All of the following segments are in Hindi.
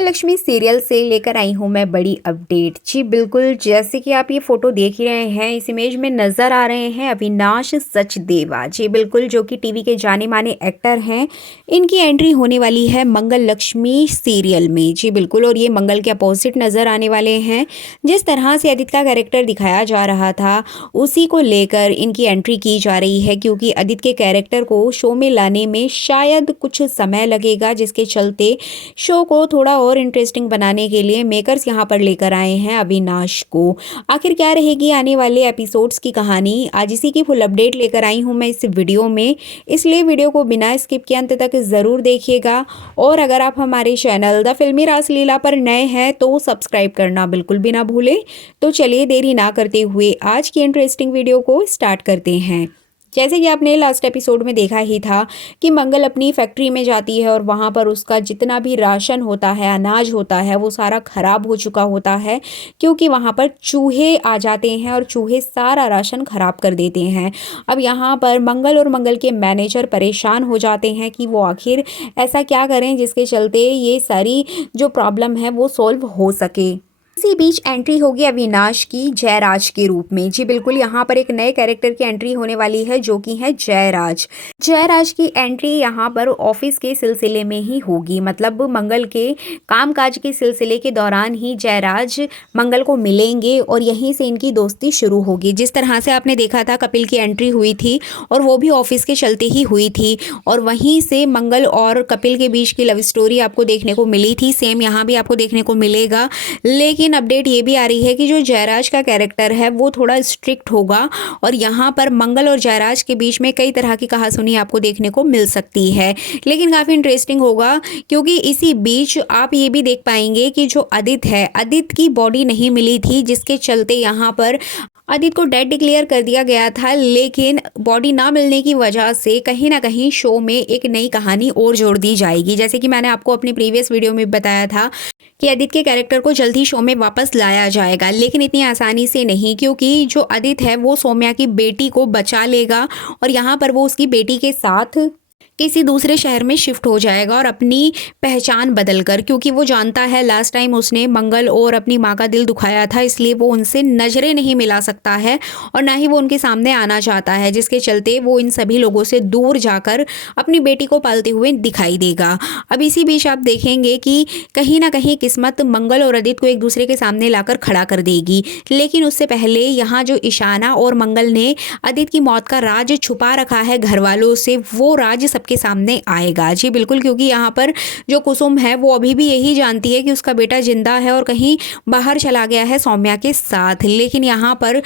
मंगल लक्ष्मी सीरियल से लेकर आई हूँ मैं बड़ी अपडेट। जी बिल्कुल, जैसे कि आप ये फोटो देख ही रहे हैं, इस इमेज में नजर आ रहे हैं अविनाश सचदेवा। जी बिल्कुल, जो कि टीवी के जाने माने एक्टर हैं। इनकी एंट्री होने वाली है मंगल लक्ष्मी सीरियल में। जी बिल्कुल, और ये मंगल के अपोजिट नजर आने वाले हैं। जिस तरह से आदित्य का कैरेक्टर दिखाया जा रहा था, उसी को लेकर इनकी एंट्री की जा रही है, क्योंकि आदित्य के कैरेक्टर को शो में लाने में शायद कुछ समय लगेगा, जिसके चलते शो को थोड़ा और इंटरेस्टिंग बनाने के लिए मेकर्स यहाँ पर लेकर आए हैं अविनाश को। आखिर क्या रहेगी आने वाले एपिसोड्स की कहानी, आज इसी की फुल अपडेट लेकर आई हूँ मैं इस वीडियो में। इसलिए वीडियो को बिना स्किप के अंत तक ज़रूर देखिएगा। और अगर आप हमारे चैनल द फिल्मी रासलीला पर नए हैं तो सब्सक्राइब करना बिल्कुल भी ना भूलें। तो चलिए देरी ना करते हुए आज की इंटरेस्टिंग वीडियो को स्टार्ट करते हैं। जैसे कि आपने लास्ट एपिसोड में देखा ही था कि मंगल अपनी फैक्ट्री में जाती है और वहाँ पर उसका जितना भी राशन होता है, अनाज होता है, वो सारा खराब हो चुका होता है, क्योंकि वहाँ पर चूहे आ जाते हैं और चूहे सारा राशन खराब कर देते हैं। अब यहाँ पर मंगल और मंगल के मैनेजर परेशान हो जाते हैं कि वो आखिर ऐसा क्या करें जिसके चलते ये सारी जो प्रॉब्लम है वो सॉल्व हो सके। इसी बीच एंट्री होगी अविनाश की जयराज के रूप में। जी बिल्कुल, यहाँ पर एक नए कैरेक्टर की एंट्री होने वाली है, जो कि है जयराज। जयराज की एंट्री यहाँ पर ऑफिस के सिलसिले में ही होगी, मतलब मंगल के कामकाज के सिलसिले के दौरान ही जयराज मंगल को मिलेंगे और यहीं से इनकी दोस्ती शुरू होगी। जिस तरह से आपने देखा था कपिल की एंट्री हुई थी और वो भी ऑफिस के चलते ही हुई थी, और वहीं से मंगल और कपिल के बीच की लव स्टोरी आपको देखने को मिली थी। सेम यहाँ भी आपको देखने को मिलेगा। लेकिन अपडेट ये भी आ रही है कि जो जयराज का कैरेक्टर है वो थोड़ा स्ट्रिक्ट होगा और यहाँ पर मंगल और जयराज के बीच में कई तरह की कहासुनी आपको देखने को मिल सकती है। लेकिन काफ़ी इंटरेस्टिंग होगा, क्योंकि इसी बीच आप ये भी देख पाएंगे कि जो आदित्य है, आदित्य की बॉडी नहीं मिली थी, जिसके चलते यहाँ पर आदित्य को डेड डिक्लेयर कर दिया गया था। लेकिन बॉडी ना मिलने की वजह से कहीं ना कहीं शो में एक नई कहानी और जोड़ दी जाएगी। जैसे कि मैंने आपको अपनी प्रीवियस वीडियो में बताया था कि आदित्य के कैरेक्टर को जल्द ही शो में वापस लाया जाएगा, लेकिन इतनी आसानी से नहीं, क्योंकि जो आदित्य है वो सौम्या की बेटी को बचा लेगा और यहाँ पर वो उसकी बेटी के साथ किसी दूसरे शहर में शिफ्ट हो जाएगा और अपनी पहचान बदलकर, क्योंकि वो जानता है लास्ट टाइम उसने मंगल और अपनी माँ का दिल दुखाया था, इसलिए वो उनसे नजरें नहीं मिला सकता है और ना ही वो उनके सामने आना चाहता है, जिसके चलते वो इन सभी लोगों से दूर जाकर अपनी बेटी को पालते हुए दिखाई देगा। अब इसी बीच आप देखेंगे कि कहीं ना कहीं किस्मत मंगल और आदित्य को एक दूसरे के सामने लाकर खड़ा कर देगी। लेकिन उससे पहले यहाँ जो ईशाना और मंगल ने आदित्य की मौत का राज छुपा रखा है घर वालों से, वो राज सबके सामने आएगा। जी बिल्कुल, क्योंकि यहाँ पर जो कुसुम है वो अभी भी यही जानती है कि उसका बेटा जिंदा है और कहीं बाहर चला गया है सौम्या के साथ। लेकिन यहाँ पर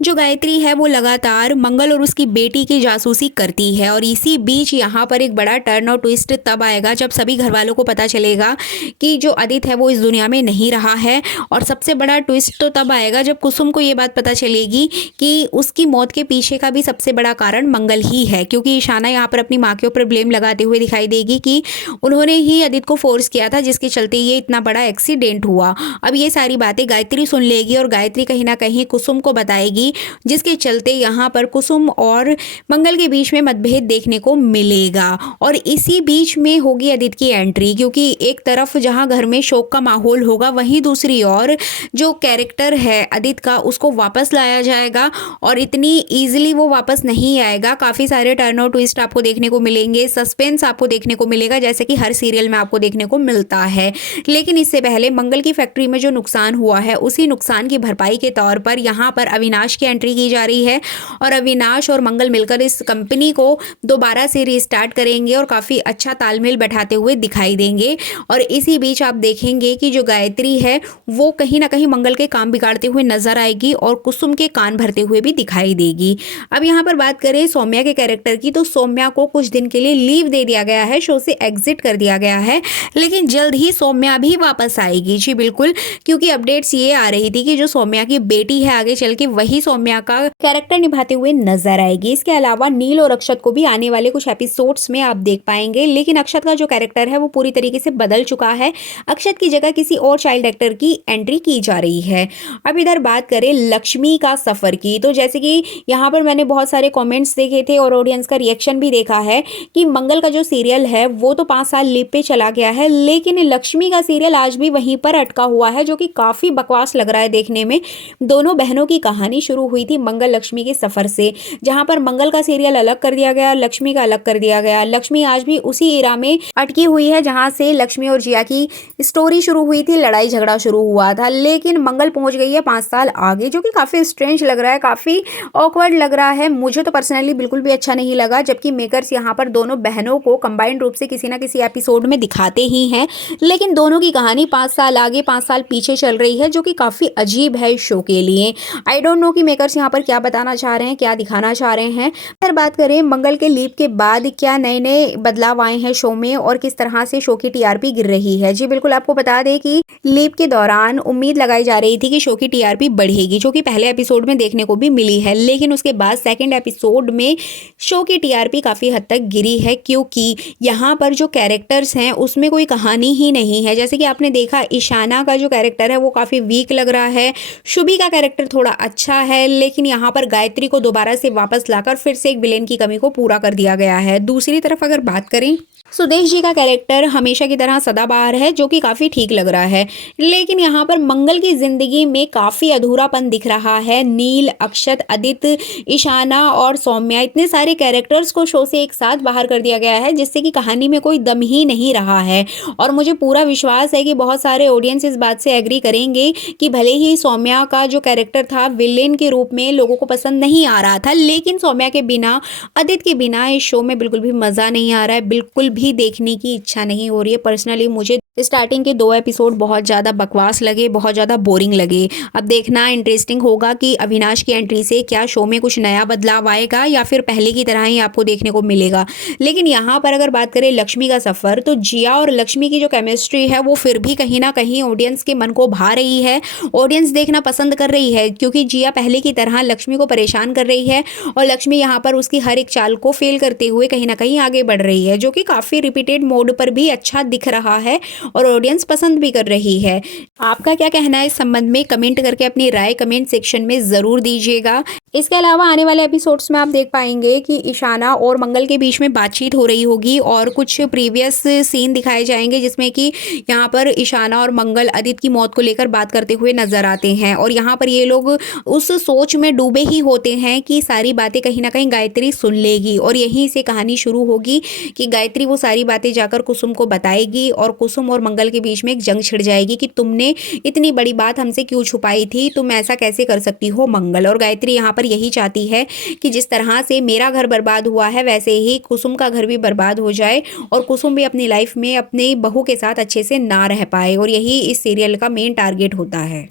जो गायत्री है वो लगातार मंगल और उसकी बेटी की जासूसी करती है, और इसी बीच यहाँ पर एक बड़ा टर्न और ट्विस्ट तब आएगा जब सभी घर वालों को पता चलेगा कि जो आदित्य है वो इस दुनिया में नहीं रहा है। और सबसे बड़ा ट्विस्ट तो तब आएगा जब कुसुम को ये बात पता चलेगी कि उसकी मौत के पीछे का भी सबसे बड़ा कारण मंगल ही है, क्योंकि ईशाना यहाँ पर अपनी माँ के ऊपर ब्लेम लगाते हुए दिखाई देगी कि उन्होंने ही आदित्य को फोर्स किया था, जिसके चलते ये इतना बड़ा एक्सीडेंट हुआ। अब ये सारी बातें गायत्री सुन लेगी और गायत्री कहीं ना कहीं कुसुम को बताएगी, जिसके चलते यहाँ पर कुसुम और मंगल के बीच में मतभेद देखने को मिलेगा। और इसी बीच में होगी आदित्य की एंट्री, क्योंकि एक तरफ जहाँ घर में शोक का माहौल होगा, वहीं दूसरी ओर जो कैरेक्टर है आदित्य का उसको वापस लाया जाएगा, और इतनी ईजिली वो वापस नहीं आएगा। काफ़ी सारे टर्न और ट्विस्ट आपको देखने को मिलेंगे, सस्पेंस आपको देखने को मिलेगा, जैसे कि हर सीरियल में आपको देखने को मिलता है। लेकिन इससे पहले मंगल की फैक्ट्री में जो नुकसान हुआ है, उसी नुकसान की भरपाई के तौर पर यहाँ पर अविनाश की एंट्री की जा रही है, और अविनाश और मंगल मिलकर इस कंपनी को दोबारा से रीस्टार्ट करेंगे और काफ़ी अच्छा तालमेल बैठाते हुए दिखाई देंगे। और इसी बीच आप देखेंगे कि जो गायत्री है वो कहीं ना कहीं मंगल के काम बिगाड़ते हुए नजर आएगी और कुसुम के कान भरते हुए भी दिखाई देगी। अब यहाँ पर बात करें सौम्या के कैरेक्टर की, तो सौम्या को कुछ दिन के लिए लीव दे दिया गया है, शो से एग्जिट कर दिया गया है, लेकिन जल्द ही सौम्या भी वापस आएगी। जी बिल्कुल, क्योंकि अपडेट्स ये आ रही थी कि जो सौम्या की बेटी है आगे चल के वही सौम्या का कैरेक्टर निभाते हुए नजर आएगी। इसके अलावा नील और अक्षत को भी आने वाले कुछ एपिसोड्स में आप देख पाएंगे, लेकिन अक्षत का जो कैरेक्टर है वो पूरी तरीके से बदल चुका है। अक्षत की जगह किसी और चाइल्ड एक्टर की एंट्री की जा रही है। अब इधर बात करें लक्ष्मी का सफर की, तो जैसे कि यहाँ पर मैंने बहुत सारे कमेंट्स देखे थे और ऑडियंस का रिएक्शन भी देखा है कि मंगल का जो सीरियल है वो तो 5 साल लीप पे चला गया है, लेकिन लक्ष्मी का सीरियल आज भी वहीं पर अटका हुआ है, जो कि काफी बकवास लग रहा है देखने में। दोनों बहनों की कहानी शुरू हुई थी मंगल लक्ष्मी के सफर से, जहां पर मंगल का सीरियल अलग कर दिया गया, लक्ष्मी का अलग कर दिया गया। लक्ष्मी आज भी उसी एरा में अटकी हुई है जहां से लक्ष्मी और जिया की स्टोरी शुरू हुई थी, लड़ाई झगड़ा शुरू हुआ था, लेकिन मंगल पहुंच गई है 5 साल आगे, जो कि काफी स्ट्रेंज लग रहा है, काफी ऑकवर्ड लग रहा है। मुझे तो पर्सनली बिल्कुल भी अच्छा नहीं लगा, जबकि मेकर्स यहाँ पर दोनों बहनों को कंबाइंड रूप से किसी ना किसी एपिसोड में दिखाते ही हैं, लेकिन दोनों की कहानी 5 साल आगे 5 साल पीछे चल रही है, जो कि काफी अजीब है इस शो के लिए। आई डोंट नो कि मेकर्स यहाँ पर क्या बताना चाह रहे हैं, क्या दिखाना चाह रहे हैं। अगर बात करें मंगल के लीप के बाद क्या नए नए बदलाव आए हैं शो में और किस तरह से शो की टीआरपी गिर रही है, जी बिल्कुल आपको बता दें कि लीप के दौरान उम्मीद लगाई जा रही थी कि शो की टीआरपी बढ़ेगी, जो कि पहले एपिसोड में देखने को भी मिली है, लेकिन उसके बाद सेकंड एपिसोड में शो की टीआरपी काफी हद तक गिरी है, क्योंकि यहाँ पर जो कैरेक्टर्स हैं उसमें कोई कहानी ही नहीं है। जैसे कि आपने देखा ईशाना का जो कैरेक्टर है वो काफी वीक लग रहा है, शुभी का कैरेक्टर थोड़ा अच्छा है, लेकिन यहाँ पर गायत्री को दोबारा से वापस लाकर फिर से एक विलेन की कमी को पूरा कर दिया गया है। दूसरी तरफ अगर बात करें सुदेश जी का कैरेक्टर हमेशा की तरह सदाबहार है, जो कि काफ़ी ठीक लग रहा है, लेकिन यहाँ पर मंगल की ज़िंदगी में काफ़ी अधूरापन दिख रहा है। नील, अक्षत, आदित्य, ईशाना और सौम्या, इतने सारे कैरेक्टर्स को शो से एक साथ बाहर कर दिया गया है, जिससे कि कहानी में कोई दम ही नहीं रहा है। और मुझे पूरा विश्वास है कि बहुत सारे ऑडियंस इस बात से एग्री करेंगे कि भले ही सौम्या का जो कैरेक्टर था विलेन के रूप में लोगों को पसंद नहीं आ रहा था, लेकिन सौम्या के बिना, आदित्य के बिना इस शो में बिल्कुल भी मज़ा नहीं आ रहा है, बिल्कुल भी देखने की इच्छा नहीं हो रही है। पर्सनली मुझे स्टार्टिंग के 2 एपिसोड बहुत ज़्यादा बकवास लगे, बहुत ज़्यादा बोरिंग लगे। अब देखना इंटरेस्टिंग होगा कि अविनाश की एंट्री से क्या शो में कुछ नया बदलाव आएगा या फिर पहले की तरह ही आपको देखने को मिलेगा। लेकिन यहाँ पर अगर बात करें लक्ष्मी का सफ़र, तो जिया और लक्ष्मी की जो केमिस्ट्री है वो फिर भी कहीं ना कहीं ऑडियंस के मन को भा रही है, ऑडियंस देखना पसंद कर रही है, क्योंकि जिया पहले की तरह लक्ष्मी को परेशान कर रही है और लक्ष्मी यहाँ पर उसकी हर एक चाल को फेल करते हुए कहीं ना कहीं आगे बढ़ रही है, जो कि काफ़ी रिपीटेड मोड पर भी अच्छा दिख रहा है और ऑडियंस पसंद भी कर रही है। आपका क्या कहना है इस संबंध में? कमेंट करके अपनी राय कमेंट सेक्शन में ज़रूर दीजिएगा। इसके अलावा आने वाले एपिसोड्स में आप देख पाएंगे कि ईशाना और मंगल के बीच में बातचीत हो रही होगी और कुछ प्रीवियस सीन दिखाए जाएंगे, जिसमें कि यहाँ पर ईशाना और मंगल आदित्य की मौत को लेकर बात करते हुए नजर आते हैं और यहाँ पर ये लोग उस सोच में डूबे ही होते हैं कि सारी बातें कहीं ना कहीं गायत्री सुन लेगी और यहीं से कहानी शुरू होगी कि गायत्री वो सारी बातें जाकर कुसुम को बताएगी और कुसुम और मंगल के बीच में एक जंग छिड़ जाएगी कि तुमने इतनी बड़ी बात हमसे क्यों छुपाई थी, तुम ऐसा कैसे कर सकती हो मंगल। और गायत्री यहाँ पर यही चाहती है कि जिस तरह से मेरा घर बर्बाद हुआ है वैसे ही कुसुम का घर भी बर्बाद हो जाए और कुसुम भी अपनी लाइफ में अपनी बहू के साथ अच्छे से ना रह पाए, और यही इस सीरियल का मेन टारगेट होता है।